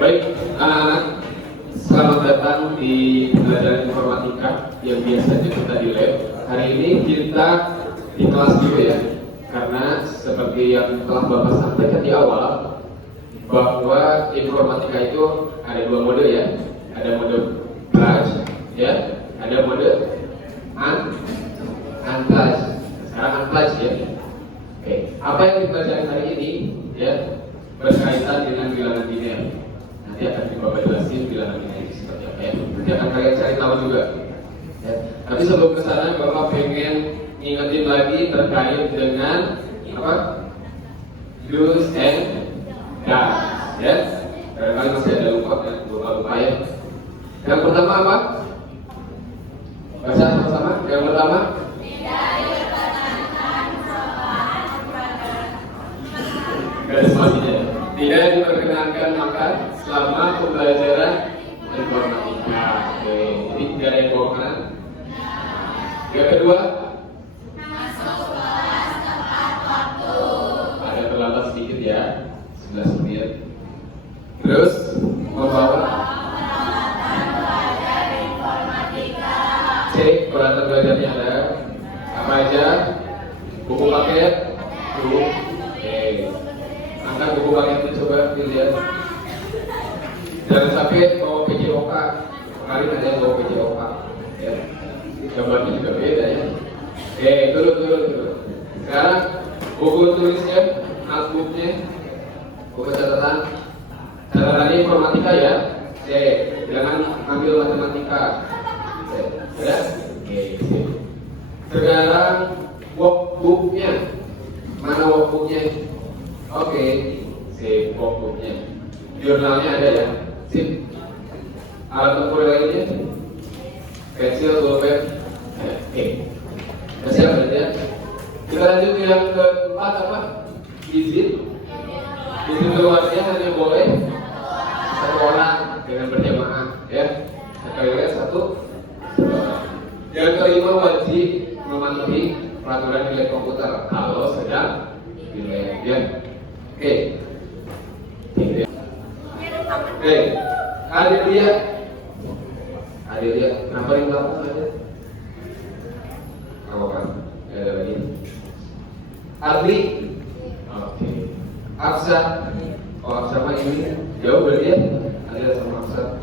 Baik, anak-anak, selamat datang di pelajaran informatika yang biasanya kita di lab. Hari ini kita di kelas dulu ya, karena seperti yang telah Bapak sampaikan di awal, bahwa informatika itu ada dua mode ya, ada mode touch ya, ada mode untouch. Sekarang untouch ya. Oke, apa yang dipelajari hari ini ya berkaitan dengan bilangan biner. Nanti akan Bapak jelasin bilangan biner itu seperti apa ya. Nanti akan kalian cari tahu juga. Ya. Tapi sebelum kesana, Bapak pengen ingetin lagi terkait dengan apa? Do's and don'ts. Ya. Barangkali masih ada lupa ya. Yang pertama apa? Baca sama-sama. Yang pertama. Garis bawahinya, tidak diperkenankan makan selama pembelajaran informatika. Oke, jadi tidak ada yang bawa makanan. Yang kedua, masuk kelas tepat waktu. Ada terlambat sedikit ya, 11 menit. Terus membawa peralatan belajar informatika. Cek peralatan belajarnya ada apa aja? Buku paket, buku. Angkat buku paket itu coba dilihat. Jangan sampai bawa PJOK. Kemarin ada yang bawa PJOK. Ya. Gambarnya juga beda ya. Turun. Sekarang buku tulisnya, notebooknya, buku catatan. Catatannya informatika ya. Jangan ambil matematika. Ya. Sekarang workbooknya. Mana workbooknya? Oke, sip workbooknya. Jurnalnya ada ya, sip. Alat tempur lainnya, pensil, pulpen. Oke, siap ya. Kita lanjut yang keempat apa? Izin keluarnya hanya boleh satu orang dengan berjamaah ya. Sekali satu orang. Yang kelima wajib mematuhi peraturan nilai komputer kalau sedang di lab ya. Oke, ada dia. Kenapa yang belakang aja? Apa kan? Ada lagi. Ardi, oke. Afsa, Afsa mah ini jauh berarti ya. Ada sama Afsa.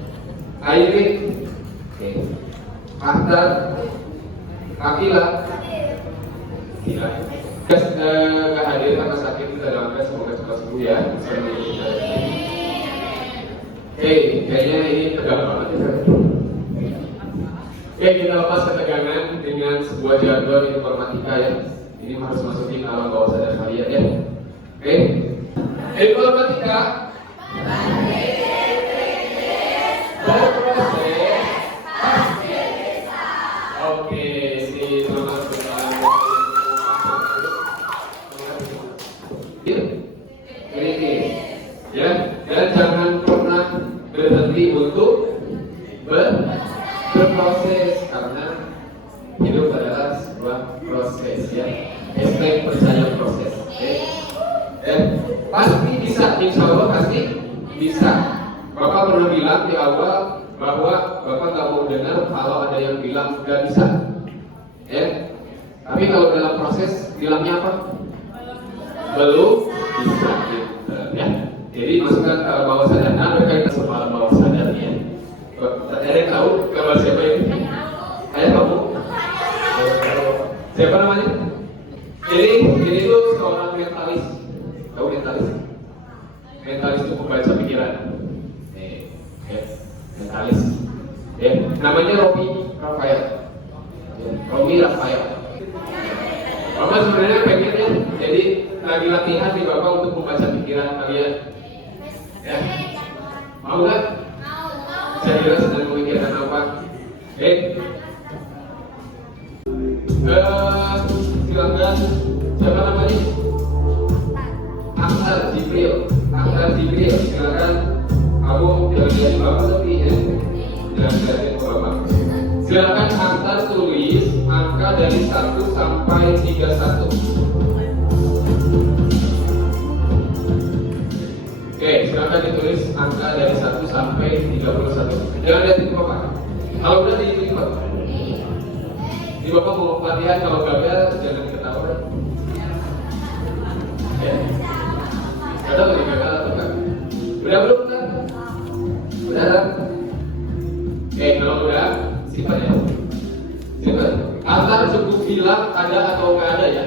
Airi, oke. Ahtar, Akila, tidak. Gak hadir karena sakit, kita doakan semoga cepat sembuh ya. Kayaknya ini tegang banget ya. Kita lepas ketegangan dengan sebuah jargon informatika ya. Ini harus masukin alam bawah sadar kalian ya. Informatika proses pasti bisa. Ya, dan jangan pernah berhenti untuk berproses karena hidup adalah sebuah proses ya. Hashtag percaya proses. Pasti bisa, insya Allah pasti bisa. Bapak pernah bilang di awal bahwa Bapak nggak mau dengar kalau ada yang bilang nggak bisa. Tapi kalau dalam proses bilangnya apa? Belum bisa ya. Jadi masukkan ke bawah sadar. Nah, berkaitan sama bawah sadarnya. Ada yang tahu gambar siapa ini? Ayah kamu? Siapa namanya? Ini tuh seorang mentalis. Tahu mentalis? Mentalis itu pembaca pikiran. Mentalis. Namanya Romi Rafael. Bapak sebenarnya pengennya jadi lagi latihan di Bapak untuk membaca pikiran kalian. Ya, mau nggak? Saya kira sedang memikirkan apa? Silakan. Siapa namanya? Akhtar Jibril. Silakan. Kamu jalan-jalan Bapak tapi ya. Jalan-jalan Bapak. Silakan Akhtar tulis angka dari 1 sampai 31. Silakan ditulis. tulis angka dari 1 sampai 31. Jangan lihat itu Bapak. Kalau udah dilipat. Di Bapak mau latihan, kalau gagal jangan ketawa. Ya. Ada lagi gagal atau enggak? Udah belum kan? Udah kan? Oke, kalau udah simpan ya. Simpan. Antar cukup bilang ada atau enggak ada ya.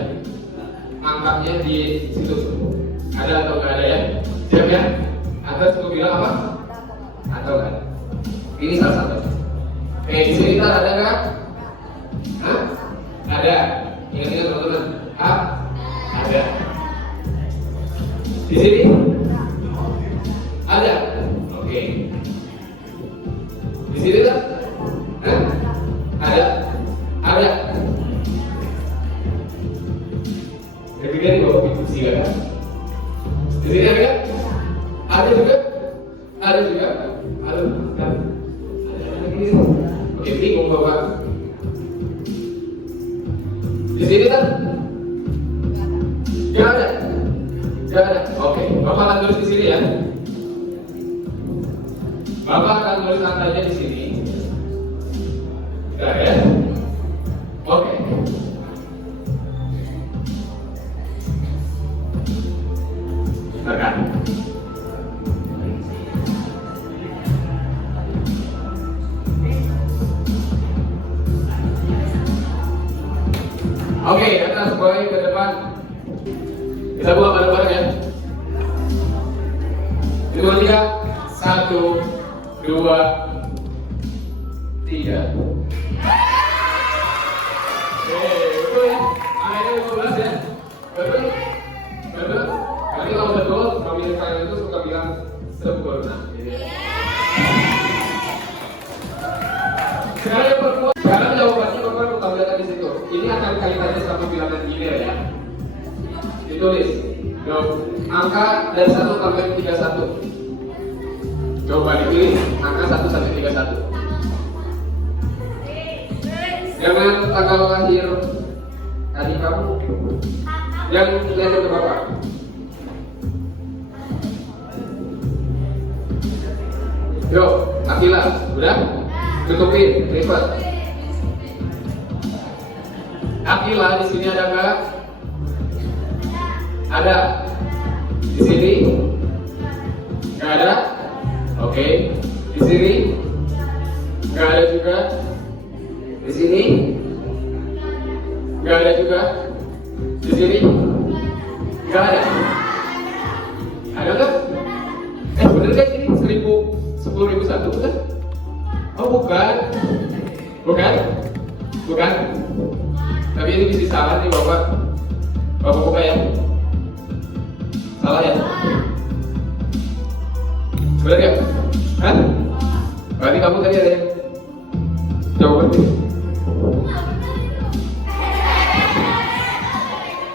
Angkanya di situ. Ada atau enggak ada ya? Siap ya? Antar cukup bilang apa? Atau enggak? Ini salah satu. Oke, di sini kita ada enggak? Hah? Ada. Ingat-ingat teman-teman. Ada. Di sini? Ada. Oke. Di sini kan? Hah? Ada. Ada. Ketiga di bawah pintu silakan. Di sini ada kan? Ada juga. Ada juga. Ada. Kan? Ada lagi. Oke, bingung Bapak. Di sini kan? Gak ada. Gak ada. Oke, Bapak akan tulis di sini ya. Bapak akan tulis angkanya di sini. Gak ada. Oke. Tekan. Oke, kita semuanya ke depan. Kita buka bareng-bareng ya. 2, 3, 1, 2, 3. Betul ya. Angkanya 15 ya. Betul. Betul. Nanti kalau betul, kami kalian itu suka bilang sempurna. Sekarang jawabannya Bapak buka lihat di situ. Ini akan kaitannya sama bilangan linear ya. Ditulis. Angka dari 1 sampai 31. Coba ditulis angka 1 sampai 31. Jangan tanggal lahir adik kamu. Yang lihat ke Bapak. Yo, Akila, udah? Tutupin, lipat. Akila di sini ada nggak? Ada. Di sini? Nggak ada? Oke. Di sini? Nggak ada juga. Di sini? Nggak ada juga. Di sini? Nggak ada. Ada nggak? Bener kan ini 10.001 kan? Oh bukan. Bukan? Bukan? Tapi ini bisa salah nih Bapak. Bapak buka ya. Salah ya? Bener ya? Hah? Berarti kamu tadi ada yang jawabannya?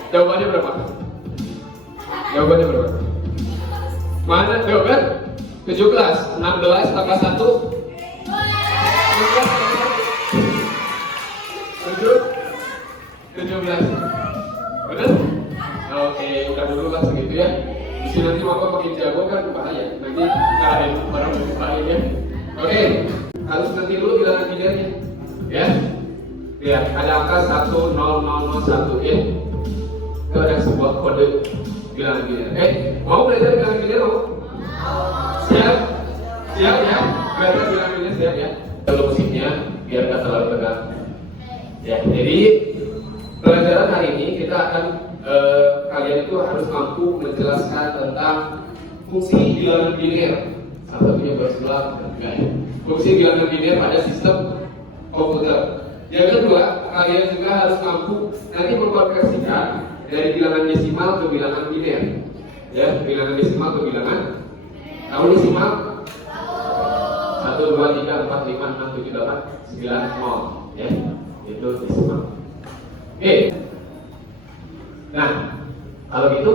Jawabannya berapa? Jawabannya berapa? Mana jawaban? 17, 16 tambah 1 17. Bener? Oke, udah dulu lah segitu ya. Di sini nanti Bapak makin jago kan bahaya. Nanti nggak ada orang yang bahaya ya. Oke, harus nanti dulu bilangan linearnya. Ya. Lihat, ada angka 10001 ya. Itu ada sebuah kode bilangan linear. Mau belajar bilangan linear mau? Siap? Siap ya? Belajar bilangan linear siap ya? Kalau musiknya biar nggak terlalu tegang. Ya, jadi pelajaran hari ini kita akan kalian itu harus mampu menjelaskan tentang fungsi bilangan linear. Salah satunya bersebelah ya. Fungsi bilangan linear pada sistem komputer. Yang kedua, kalian juga harus mampu nanti mengkonversikan dari bilangan desimal ke bilangan linear. Ya, bilangan desimal ke bilangan. Tahu desimal? 1, 2, 3, 4, 5, 6, 7, 8, 9, 0 ya, itu desimal. Oke. Nah, kalau gitu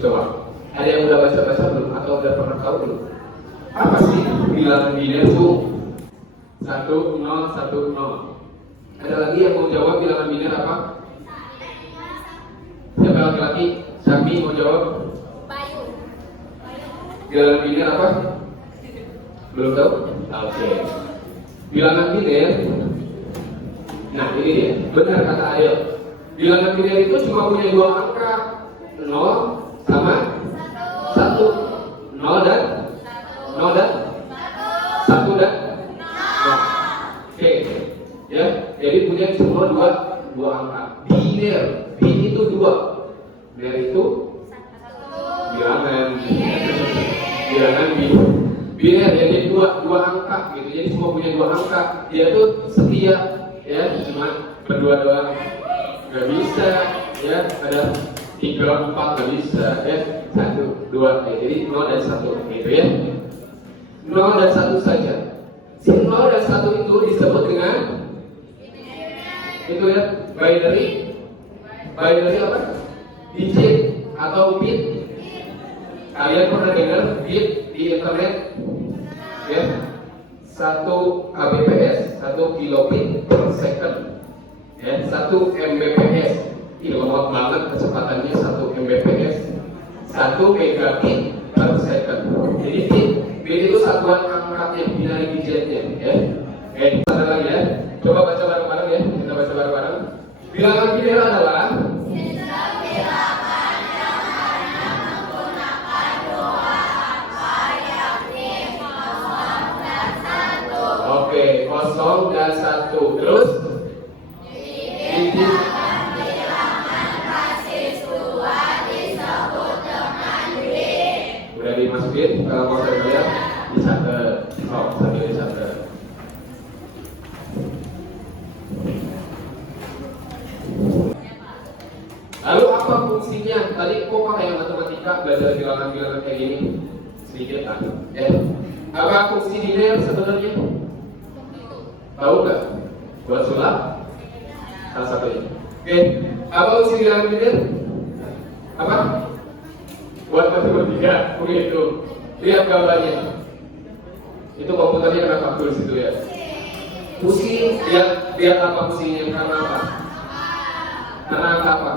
coba ada yang udah baca-baca belum atau udah pernah tahu belum? Apa sih bilangan linear itu? 1, 0, 1, 0. Ada lagi yang mau jawab bilangan linear apa? Siapa laki-laki? Sabi mau jawab? Bilangan biner apa? Belum tahu? Oke. Bilangan biner. Nah ini dia, benar kata Ariel. Bilangan biner itu cuma punya dua angka, 0 sama 1. 0 dan 1 dan 0. Oke. Ya, jadi punya semua dua angka. Biner, bin itu 2. Biner itu bilangan biner jadi dua angka gitu, jadi semua punya 2 angka. Dia tuh setia ya, cuma berdua doang nggak bisa ya, ada 3, 4 nggak bisa ya, 1, 2 ya, jadi 0 dan 1 gitu ya, 0 dan 1 saja. Si 0 dan 1 itu disebut dengan itu ya, binary apa? Digit atau bit. Kalian pernah dengar bit di internet ya? 1 kbps, 1 kilobit per second ya, 1 mbps. Ini lemot banget kecepatannya, 1 mbps, 1 megabit per second. Jadi bit itu satuan angkatnya, binary digitnya ya. Kita lagi ya, coba baca bareng-bareng ya, kita baca bareng-bareng. Bilangan biner adalah oke, 0 dan 1. Terus digit udah dimasukin, kalau mau saya lihat dicatat. Sambil dicatat. Lalu apa fungsinya? Tadi kok pakai matematika, belajar bilangan-bilangan kayak gini sedikit kan? Ya. Apa fungsi biner sebenarnya? Tahu nggak? Buat sulap? Salah satunya. Oke. Apa fungsi bilangan biner? Apa? Buat matematika, begitu. Lihat gambarnya. Itu komputernya kena faktur situ ya. Pusing, lihat apa fungsinya? Karena apa? Karena apa?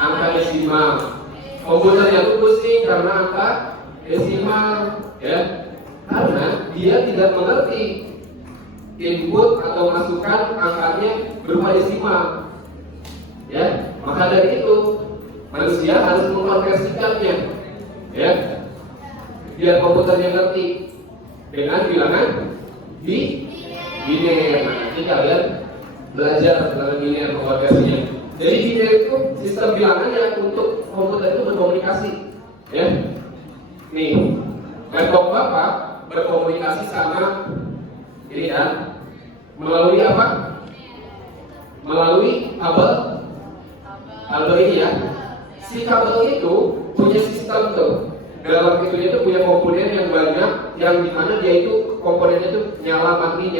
Angka desimal. Komputernya itu pusing karena angka desimal, ya. Karena dia tidak mengerti input atau masukan angkanya berupa desimal, ya. Maka dari itu manusia harus mengkonversikannya, ya. Biar komputernya ngerti dengan bilangan biner. Nah, nanti kalian belajar bilangan biner konversinya. Jadi biner itu sistem bilangan yang untuk komputer itu berkomunikasi, ya. Nih, laptop Bapak berkomunikasi sama ini ya, melalui apa? Melalui kabel ini ya. Si kabel itu punya sistem tuh. Dalam itu punya komponen yang banyak, yang dimana dia itu komponennya itu nyala mati,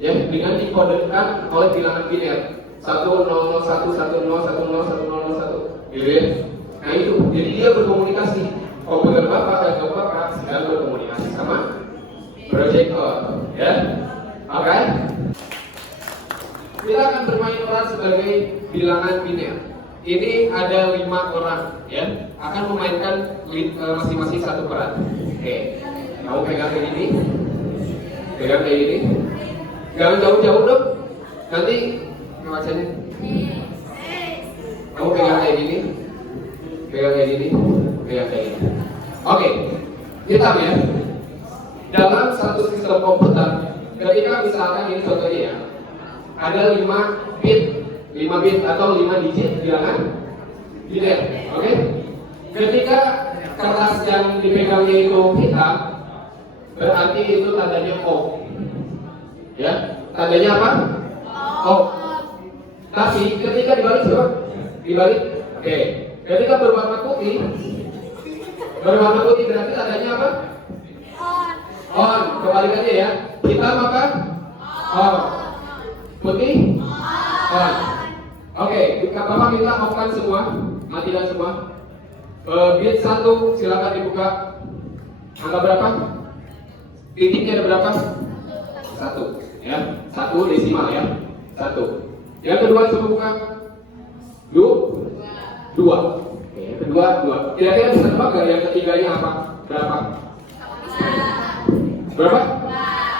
ya, dengan dikodekan oleh bilangan biner 100110101001 gitu ya. Nah itu, jadi dia berkomunikasi. Komputer Bapak dan Bapak sedang berkomunikasi sama proyektor, ya. Oke. Kita akan bermain peran sebagai bilangan biner. Ini ada 5 orang, ya, akan memainkan masing-masing satu peran. Oke, kamu pegang kayak gini, jangan jauh-jauh dong. Nanti bacanya. Kamu pegang kayak gini. Oke, kita ya. Dalam satu sistem komputer, ketika misalkan ini contohnya ya, ada 5 bit atau 5 digit bilangan biner, oke? Ketika kertas yang dipegangnya itu hitam, berarti itu tandanya O, ya? Tandanya apa? O. Tapi ketika dibalik coba, oke. Ketika berwarna putih berarti tandanya apa? On. Kebalikannya ya. Hitam apa? On. Putih? On. Oke, Bapak minta off-kan semua, matikan semua. Bit 1 silakan dibuka. Angka berapa? Titiknya ada berapa? 1, ya. 1 desimal ya. 1. Yang kedua coba buka. 2. Oke, yang kedua 2. Kira-kira bisa tebak nggak yang ketiganya apa? Berapa? Berapa?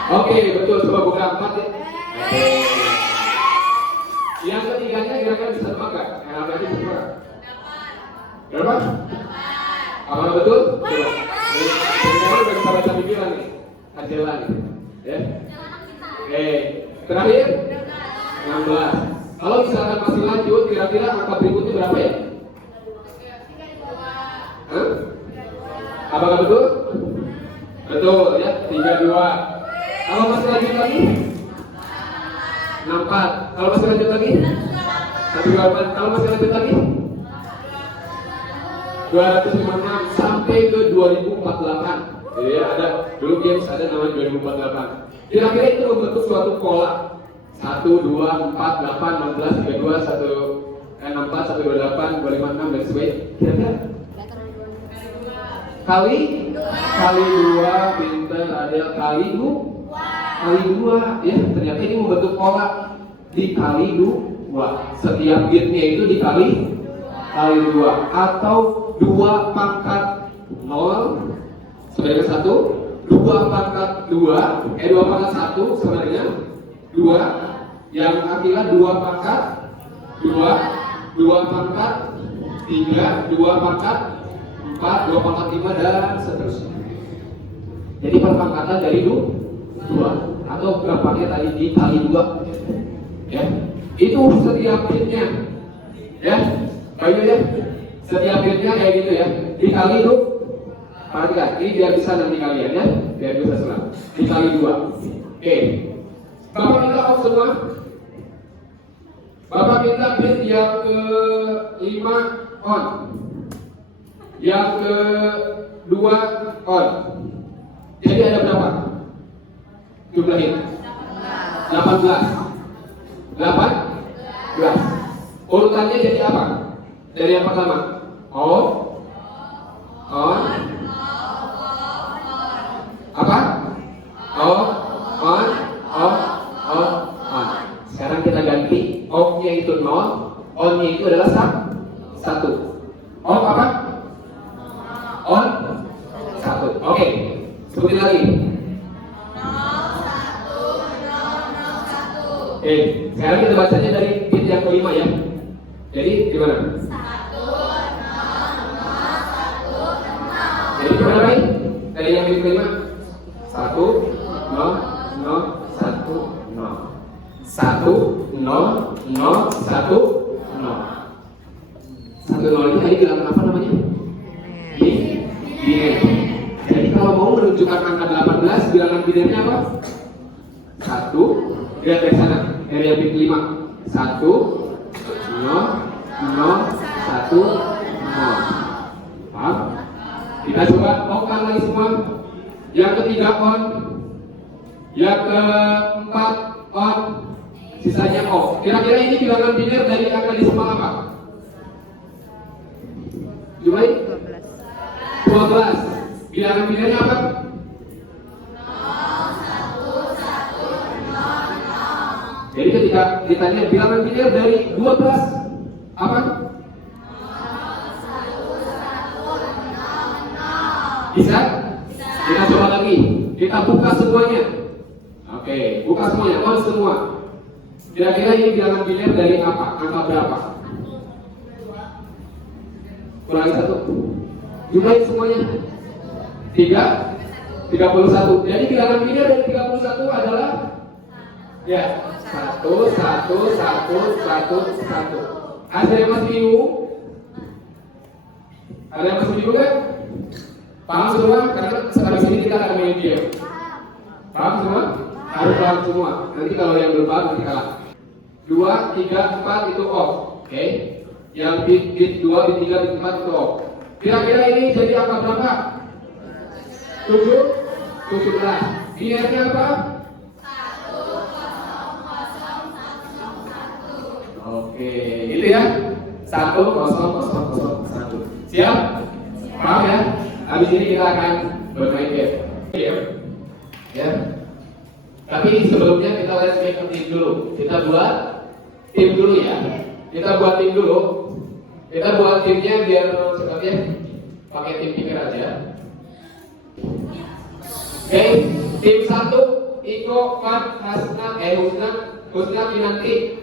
Oke, betul. Coba buka 4 ya. Yang ketiganya kira-kira bisa tebak nggak? Yang berarti bisa tebak? Berapa? Apa betul? Coba. Sekarang udah bisa baca pikiran nih. Angela nih. Ya. Oke. Terakhir? 16. Kalau misalkan masih lanjut, kira-kira angka berikutnya berapa ya? Hah? Apakah betul? Betul ya, 32. Kalau masih lanjut lagi? 64. Kalau masih lanjut lagi? 128. Kalau masih lanjut lagi? 256 sampai ke 2048. Jadi ada dulu games ada namanya 2048. Kira-kira itu membentuk suatu pola. 1, 2, 4, 8, 16, 32, 64, 128, 256 dan sebagainya. Kira-kira? Kali 2, pinter, ada kali 2 ya, ternyata ini membentuk pola dikali 2. Setiap bitnya itu dikali 2 atau 2 pangkat 0 sama dengan 1, 2 pangkat 2 pangkat 1 sama dengan 2, yang akibat 2 pangkat 2 pangkat 3, 2 pangkat 4, 2 pangkat 5 dan seterusnya. Jadi perpangkatan dari 2 atau gampangnya tadi dikali 2 ya. Itu setiap bitnya ya. Baik ya. Setiap bitnya kayak gitu ya. Dikali 2. Perhatikan, ini biar bisa nanti kalian ya, biar bisa selalu dikali 2. Oke. Bapak minta off semua. Bapak minta bit yang ke-5 on. Yang ke-2 on. Jadi ada berapa? Jumlahin. 18. Urutannya jadi apa? Dari yang pertama. On. Apa? On. Sekarang kita ganti. Off-nya itu 0, on-nya itu adalah 1. Off apa? On 1. Oke. Sebutin lagi. 0, 1. Oke. Sekarang kita bacanya dari bit yang ke-5 ya. Jadi gimana? 1, 0, 0, 1, 0. Jadi gimana Rai? Dari yang bit ke-5? 1, 0, 0, 1, 0. 1, 0, 0, 1, 0. 1, 0 ini tadi bilang apa namanya? Biner. Jadi kalau mau menunjukkan angka 18, bilangan binernya apa? 1. Lihat dari sana, dari yang bit 5. 1, 0, 0, 1, 0. Paham? Kita coba okan lagi semua. Yang ketiga on. Yang keempat on. Sisanya off. Kira-kira ini bilangan biner dari angka desimal apa? Jumlahin? 12. Bilangan binernya apa? 0, 1, 1, 0, 0. Jadi ketika ditanya bilangan biner dari 12 apa? 0, 1, 1, 0, 0. Bisa? Kita coba lagi. Kita buka semuanya. Oke, buka semuanya. On semua. Kira-kira ini bilangan biner dari apa? Angka berapa? Kurangi 1. Jumlahin semuanya. 31. Jadi bilangan biner dari 31 adalah ya 1, 1, 1, 1, 1. Ada yang masih bingung? Ada yang masih bingung kan? Paham semua? Karena sekarang sini kita akan main game. Paham semua? Harus paham semua. Nanti kalau yang belum paham nanti kalah. 2, 3, 4 itu off. Oke. Yang bit 2, bit 3, bit 4 itu off. Kira-kira ini jadi angka berapa? 17. Binernya apa? 1, 0, 0, 1. Oke, gitu ya. 1, 0, 0, 1. Siap? Paham ya? Habis ini kita akan bermain game. Ya. Tapi sebelumnya kita let's make a team dulu. Kita buat tim dulu ya. Kita buat tim dulu. Kita buat timnya biar cepat ya. Pakai tim pikir aja. Oke, tim 1 Iko, Fat, Husna, Kinanti.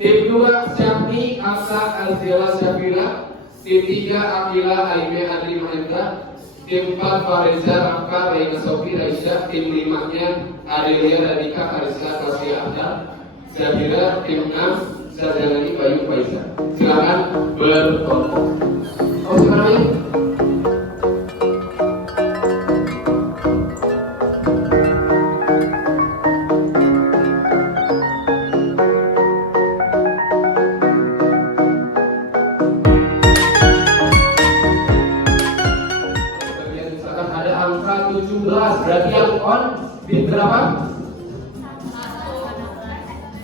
Tim 2 Syafni, Afsa, Arzela, Syafira. Tim 3 Akila, Aime, Adri, Mahendra. Tim 4 Fareza, Rafka, Raina, Sofi, Raisya. Tim 5-nya Adelia, Radika, Arisa, Kosia, Abdal, Syafira. Tim 6 Zazalani, Bayu, Faiza. Silakan berkelompok. Oh, siapa namanya? Berarti yang on bit berapa?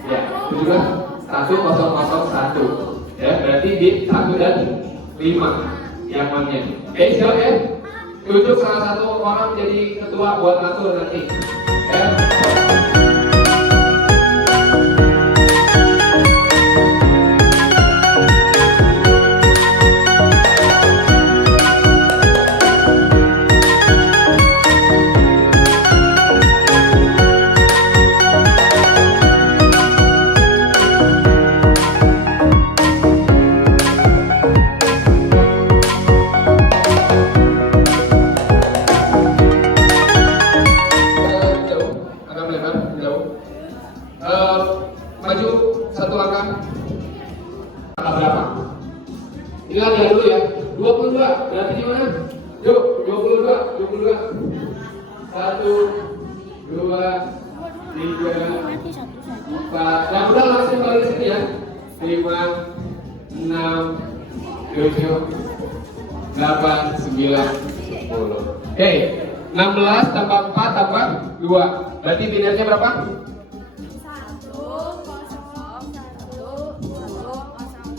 Ya, 10001. Ya, berarti bit 1 dan 5 yang on-nya. Oke, siap ya. Tunjuk salah satu orang jadi ketua buat ngatur nanti. Ya. Maju satu langkah. Angka berapa? Ingat ya dulu ya. 22. Berarti di mana? Yuk, 22. 1 2 3 4. Yang udah langsung balik sini ya. 5 6 7 8 9 10. Oke. 16 tambah 4 tambah 2. Berarti binernya berapa?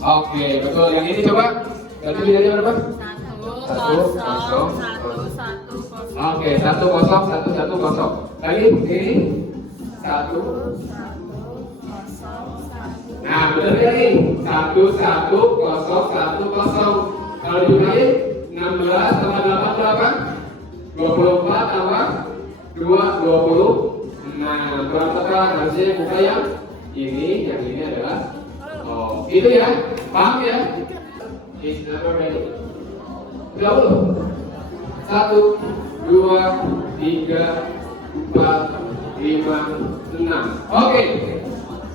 Oke, betul. Yang ini coba. Berarti binernya berapa? 1 0 1. Oke, 1 0 1 1 0. Lagi ini 1. Nah, betul ya nih. 1 1 0 1 0. Kalau dijumlahin 16 tambah 8 berapa? 24 tambah 2 20. Nah, berapa kan? Harusnya buka yang ini adalah itu ya. Paham ya? Is never ready. 20. 1 2 3 4 5 6. Oke.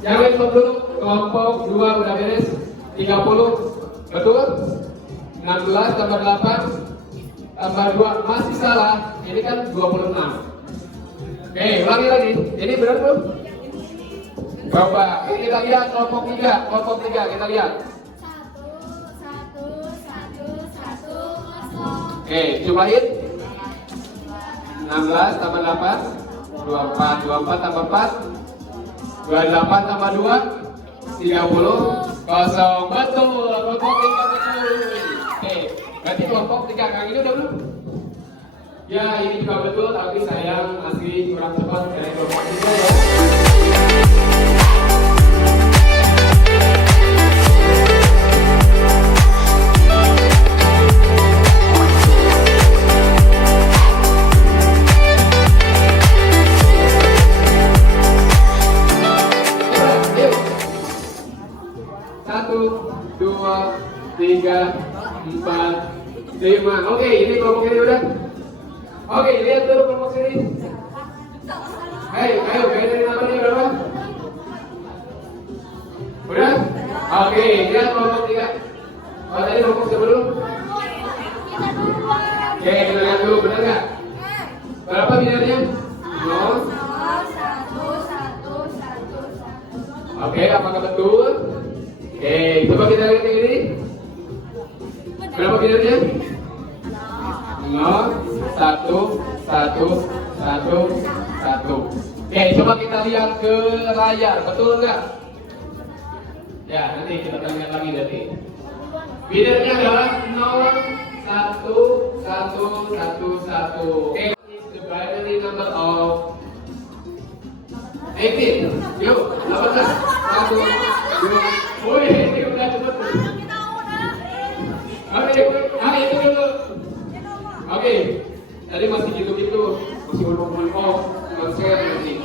Yang lain dulu kelompok 2 udah beres. 30. Betul? 16 tambah 8 tambah 2 masih salah. Ini kan 26. Oke, ulangi lagi. Ini benar belum? Bapak, ini kita lihat kelompok 3 kita lihat. 1 1 1 1 0. Oke, jumlahin. 16 tambah 8 24 tambah 4 28 tambah 2 30 kosong. Betul, kelompok 3 betul. Oke, berarti kelompok 3 kali ini udah belum? Ya, ini juga betul, tapi sayang masih kurang cepat dari kelompok 3 ya. Tiga, 4, 5. Oke, ini kelompok ini udah. Oke, lihat dulu kelompok sini. Ayo, dari nomornya berapa? Udah? Oke, lihat kelompok 3. Oh, tadi kelompok sebelum. Oke, kita lihat dulu, benar nggak? Berapa binernya? 0. 1 1 1 1. Oke, apakah betul? Oke, coba kita lihat yang ini. Berapa binernya? 0 1 1 1 1. Oke, coba kita lihat ke layar, betul nggak? Ya, nanti kita lihat lagi nanti. Binernya adalah 0 1 1 1 1. Oke, is the binary number of 18. Yuk, 18. 1 2. Wih, ini udah cepet. Oke, tadi masih gitu-gitu, masih ulung-ulung, konser nanti.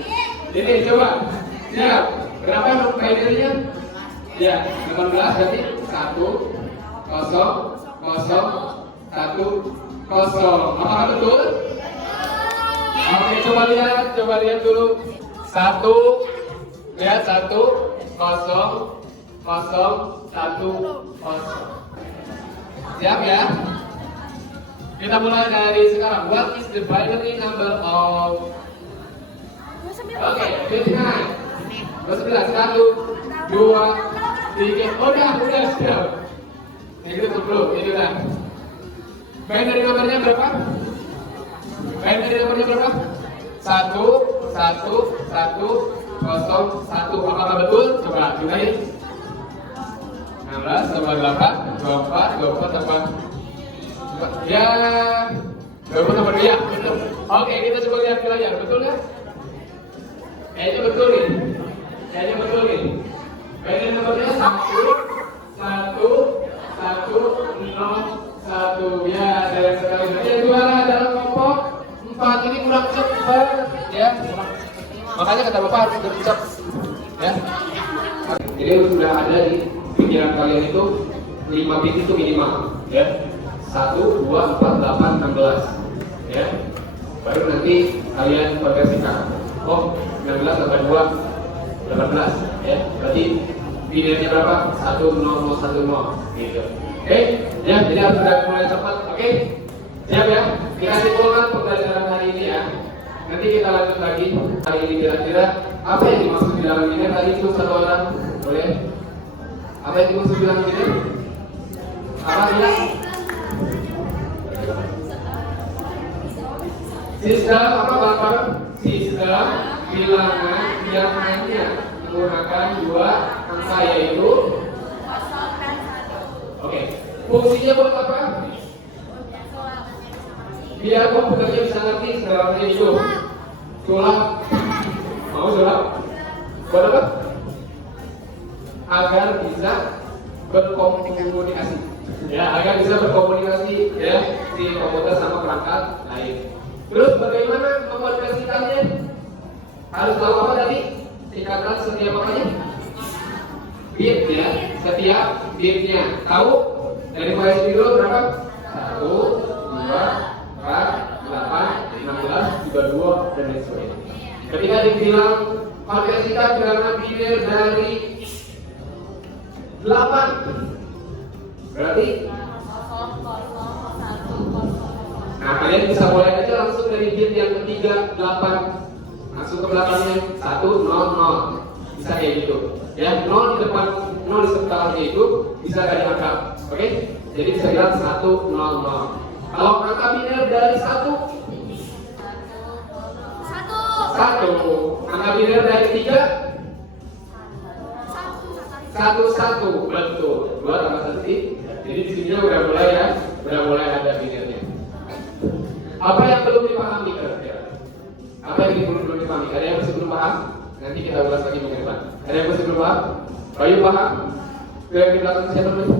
Ini coba, siap. Berapa pioneernya? Ya, 18 berarti 1, 0, 0, 1, 0. Apakah betul? Oke, coba lihat dulu. 1, lihat 1, 0, 0, 1, 0. Siap ya? Kita mulai dari sekarang. What is the binary number of? Oke, 59. 11, 1, 2, 3. Udah siap. Ini belum, ini udah. Binary nomornya berapa? Binary nomornya berapa? 1, 1, 1, 0, 1. Apakah betul? Coba cobain. 16 tambah 8, 24, 24 tambah ya 20 tambah 2 ya, betul. Oke, kita coba lihat layar, betul ya? Kayaknya betul nih. Binary nomornya 1, 1, 1, 0, 1. Ya, sayang sekali. Yang juara dalam kelompok 4 ini kurang cepat ya. Makanya kata Bapak harus bercepat ya. Jadi sudah ada di pikiran kalian itu 5 bit itu minimal ya. 1, 2, 4, 8, 16 ya. Baru nanti kalian konversikan. Oh, 16 tambah 2 18 ya. Berarti binarnya berapa? 1, 0, 1, 0 gitu. Oke, ya, jadi harus sudah mulai cepat. Oke, siap ya. Kita simpulkan pembelajaran hari ini ya. Nanti kita lanjut lagi. Hari ini kira-kira apa yang dimaksud di dalam binar tadi itu satu orang boleh? Apa yang dimaksud bilang binar? Apa dia? Sistem apa Bapak? Sistem bilangan yang hanya menggunakan 2 angka yaitu. Oke, fungsinya buat apa? Biar komputernya bisa ngerti sebenarnya itu. Sulap. Mau sulap? Buat apa? Agar bisa berkomunikasi. Ya, agar bisa berkomunikasi ya di komputer sama perangkat lain. Terus bagaimana mengkomunikasikannya? Harus tahu apa tadi? Singkatan setiap apanya? Bit ya, setiap bitnya. Tahu? Dari mulai dulu berapa? 1, 2, 4, 8, 16, 32 dan lain sebagainya. Ketika dibilang konversikan bilangan biner dari 8, berarti nah kalian bisa mulai aja langsung dari bit yang ketiga 8 langsung ke belakangnya 1, 0, 0 bisa kayak gitu ya. 0 di depan 0 di sebelahnya itu bisa dari angka. Oke, jadi bisa bilang 1, 0, 0. Kalau angka biner dari 1, angka biner dari 3, 1, 1, betul. 2 tambah 1 sih. Jadi di sini udah mulai ya, udah mulai ada binernya. Apa yang belum dipahami kira-kira? Apa yang belum dipahami? Ada yang masih belum paham? Nanti kita ulas lagi minggu depan. Ada yang masih belum paham? Bayu paham? Yang di belakang siapa dulu?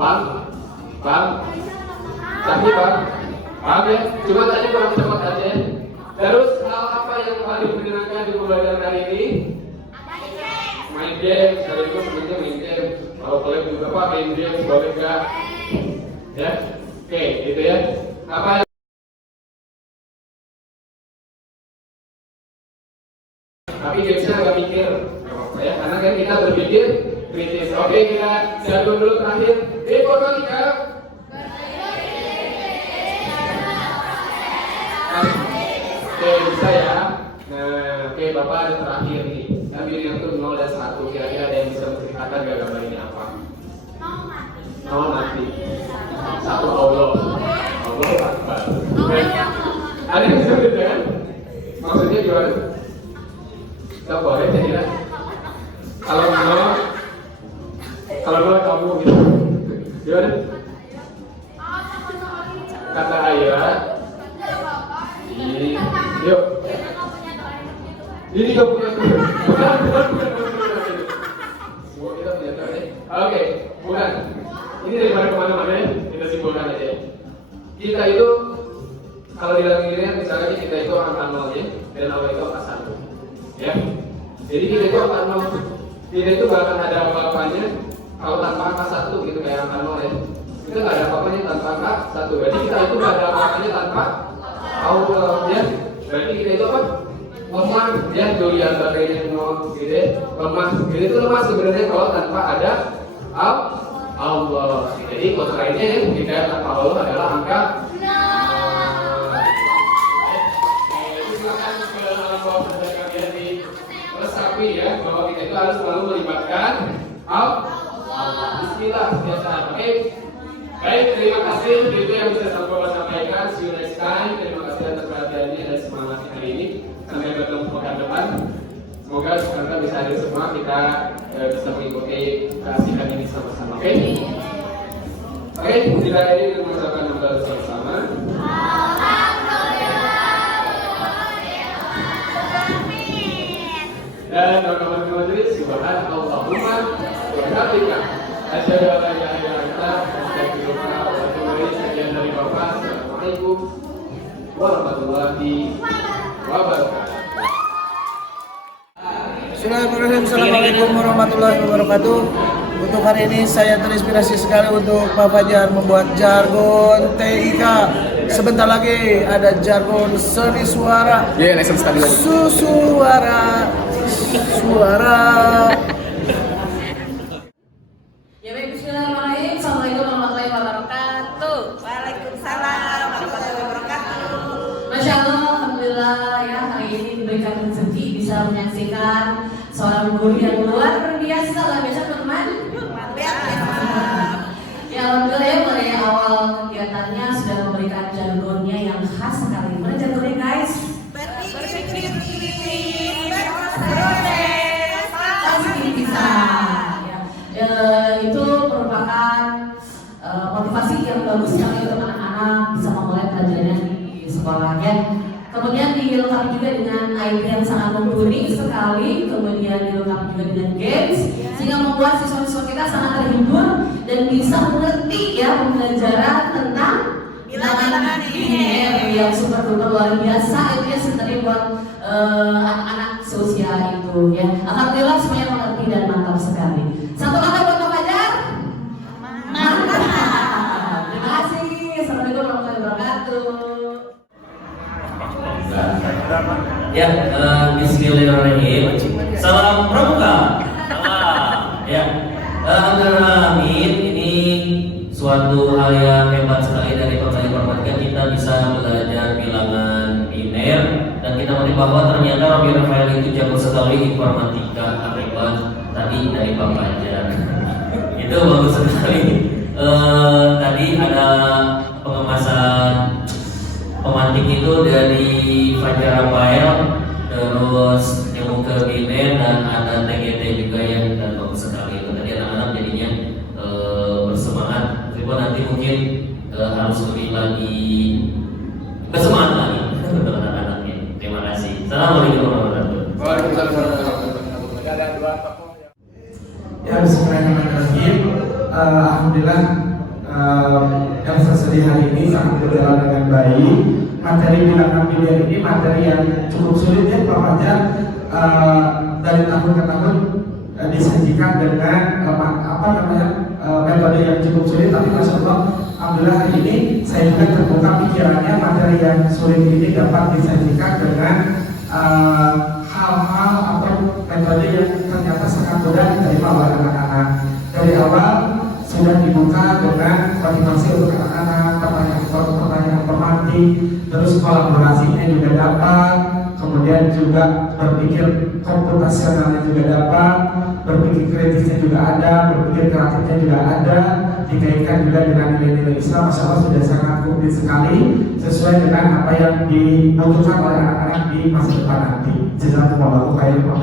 Paham? Paham? Tapi paham ya? Cuma tadi kurang cepat aja ya. Terus hal apa yang paling menyenangkan di pembelajaran hari ini? Main game, sekaligus sebenarnya main game. Kalau kalian juga apa main game, boleh nggak? Ya, oke, gitu ya. Apa yang tapi gamesnya agak mikir, ya, karena kan kita berpikir kritis. Oke, kita jadul dulu terakhir. Ekonomika. Oke, bisa ya. Nah, oke, Bapak ada terakhir nih. Tapi yang itu 0 dan 1. Kira-kira ada yang bisa menceritakan gak gambar ini apa? 0 mati. 1 Allah. Allah Akbar. Ada yang bisa menceritakan? Maksudnya gimana? Kita boleh ya. Kalau 0 kamu gitu. Gimana? Kata ayah. Yuk. Ini gak punya Tuhan. Bukan. Semua kita punya Tuhan ya. Oke, bukan. Ini daripada kemana-mana ya, kita simpulkan aja. kita itu kalau dalam dirinya misalnya kita itu angka 0 ya, dan Allah itu angka 1 ya. Jadi kita itu angka 0, kita itu gak akan ada apa-apanya kalau tanpa angka 1 gitu, kayak angka 0 ya. Kita gak ada apa-apanya tanpa angka 1. Berarti kita itu gak ada apa-apanya tanpa Allah ya. Berarti kita itu apa? Lemah ya, Julian bagainya 0 gitu ya. Lemah, jadi itu lemah sebenarnya kalau tanpa ada Allah. Jadi kontranya ya, kita tanpa Allah adalah angka resapi ya, bahwa kita itu harus selalu melibatkan Allah. Bismillah biasa. Oke. Baik, terima kasih. Itu yang bisa saya sampaikan. See you next time. Terima kasih atas perhatiannya dan semangat hari ini. Sampai bertemu pekan depan. Semoga kita bisa hadir semua, kita bisa mengikuti keasikan ini sama-sama. Oke. Oke, kita ini mengucapkan nama bersama-sama. Dan kawan-kawan majelis, subhanallahumma wa bihamdika, asyhadu an la ilaha illa anta, astaghfiruka wa atubu ilaik. Sekian dari Bapak. Assalamualaikum warahmatullahi wabarakatuh. Bismillahirrahmanirrahim. Assalamualaikum warahmatullahi wabarakatuh. Untuk hari ini saya terinspirasi sekali untuk Pak Fajar membuat jargon TIK. Sebentar lagi ada jargon seni suara. Iya, lesson sekali lagi. Suara. Ya baik, bismillahirrahmanirrahim. Assalamualaikum warahmatullahi wabarakatuh. Waalaikumsalam warahmatullahi wabarakatuh. Masya Allah, alhamdulillah ya, hari ini diberikan rezeki bisa menyaksikan seorang guru yang luar biasa, luar biasa teman-teman. Ya alhamdulillah ya, mulai awal kegiatannya sudah memberikan jargonnya yang khas sekali. Mana jargonnya guys? Berpikir kritis, Pasti bisa. Ya, itu merupakan motivasi yang bagus sekali untuk anak-anak bisa memulai pelajarannya di sekolahnya. Kemudian dilengkapi juga dengan IP yang sangat mumpuni sekali, kemudian dilengkapi juga dengan games sehingga membuat siswa-siswa kita sangat terhibur dan bisa mengerti ya pembelajaran tentang bilangan biner yang super duper luar biasa itu ya sebenarnya buat anak-anak seusia itu ya. Alhamdulillah semuanya mengerti dan mantap sekali. Satu kata buat Pak Fajar. Mantap. Terima kasih. Assalamualaikum warahmatullahi wabarakatuh. Ya, bismillahirrahmanirrahim. Salam pramuka. Ya, alhamdulillah, ini suatu hal yang hebat sekali dari Fakultas Informatika. Kita bisa belajar bilangan biner dan kita melihat bahwa ternyata Robi Rafael itu jago sekali informatika akibat tadi dari Pak Fajar. Itu bagus sekali. Tadi ada pengemasan pemantik itu dari Fajar Rafael, terus nyambung ke biner dan ada TGT juga yang dan bagus sekali. Itu tadi anak-anak jadinya bersemangat. Meskipun nanti mungkin harus lebih lagi bersemangat lagi untuk anak-anaknya. Terima kasih. Assalamualaikum warahmatullahi wabarakatuh. Waalaikumsalam warahmatullahi wabarakatuh. Ya, bismillahirrahmanirrahim. Alhamdulillah yang sesedih hari ini sangat berjalan dengan baik. Materi bilangan biner ini materi yang cukup sulit ya Pak Fajar. Dari tahun ke tahun disajikan dengan metode yang cukup sulit, tapi Masya Allah, alhamdulillah hari ini saya juga terbuka pikirannya materi yang sulit ini dapat disajikan dengan hal-hal atau metode yang ternyata sangat mudah diterima oleh anak-anak. Dari awal sudah dibuka dengan motivasi untuk anak-anak, pertanyaan pemantik, terus kolaborasinya juga dapat, kemudian juga berpikir komputasionalnya juga dapat, berpikir kritisnya juga ada, berpikir kreatifnya juga ada, dikaitkan juga dengan nilai-nilai Islam. Masya Allah sudah sangat komplit sekali sesuai dengan apa yang dibutuhkan oleh anak-anak di masa depan nanti. Jazakumullahu khairan.